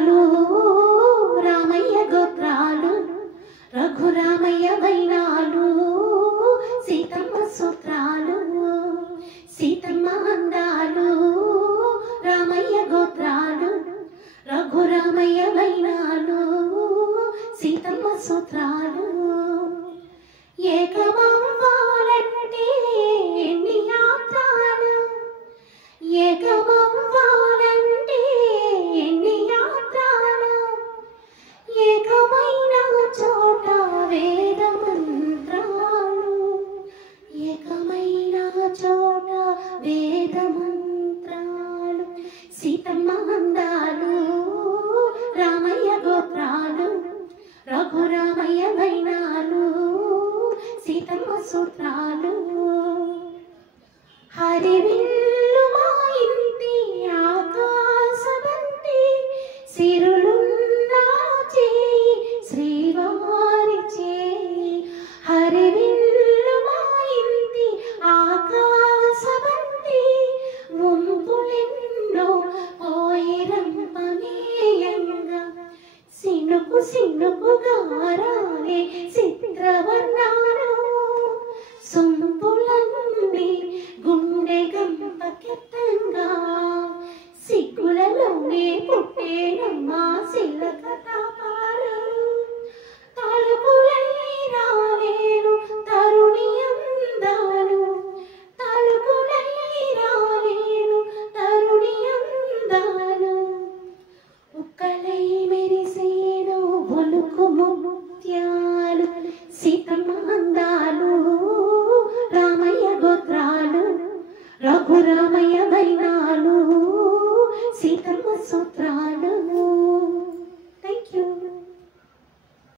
వైనాలు రామయ్య గోత్రాలు రఘురామయ్య వైనాలు సీతమ్మ సూత్రాలు సీతమ్మ అందాలు రామయ్య గోత్రాలు రఘురామయ్య వైనాలు సీతమ్మ సూత్రాలు ఏకమవ్వాలంటే ఎన్ని యాత్రాలు ఏకమవ్వాలంటే ఎన్ని యాత్రాలు ఏకమైన చోట వేద మంత్రాలు ఏకమైన చోట వేద మంత్రాలు సీతమ్మ అందాలు రామయ్య గోత్రాలు రఘురామయ్య వైనాలు సీతమ్మ సూత్రాలు హరివిల్లు మా ఇంటి ఆకాశవంతి సిరులున్నా చేయి శ్రీవారి చేయి హరివిల్లు మా ఇంటి ఆకాశవంతి వంపులెన్నో పోయిరంపమేయంగా సినుకు సినుకుగా రాలే చిత్రవర్ణాలు సొంపులన్నీ గుండె గంపకెత్తంగా సిగ్గులలోనే పుట్టేనమ్మా సిలక తాపాలు తలుపులై రాలేను తరుణి అందాలు తలుపులై రాలేను తరుణి అందాలు ఉక్కలై మెరిసేను ఒలుకు ముత్యాలు సీతమ్మ అందాలు రామయ్య గోత్రాలు రఘురామయ్య వైనాలు సీతమ్మ సూత్రాలు